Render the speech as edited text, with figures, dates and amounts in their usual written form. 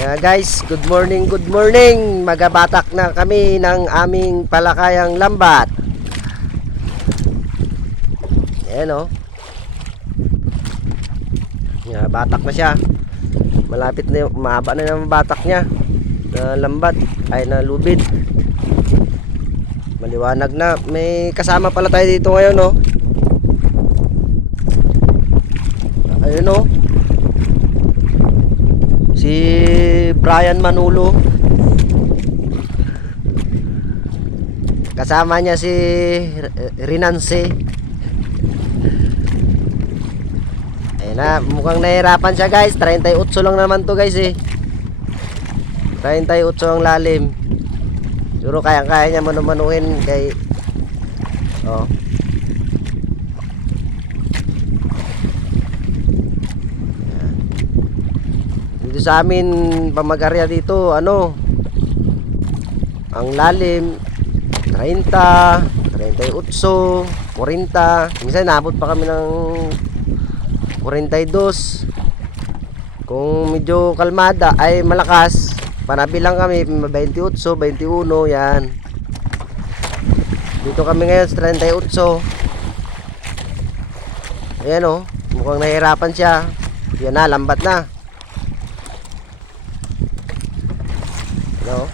Guys, good morning, good morning. Magabatak na kami ng aming palakayang lambat. Ayan o. Batak na siya. Malapit na, mahaba na yung batak niya na lambat, ay na lubid. Maliwanag na. May kasama pala tayo dito ngayon o. Ayun o, si Brian Manulo. Kasama niya si Rinance. Ayun na, mukhang nahirapan siya guys. 38 lang naman to guys eh. 38 ang lalim. Siguro kaya niya manumanuhin kay oh. Dito sa amin pamagarya dito ano, ang lalim 30, 38, 40. Minsan naabot pa kami ng 42. Kung medyo kalmada ay malakas, panabilang kami 28, 21 yan. Dito kami ngayon sa 38. Ayan o, mukhang nahirapan siya. Yan na, lambat na. No?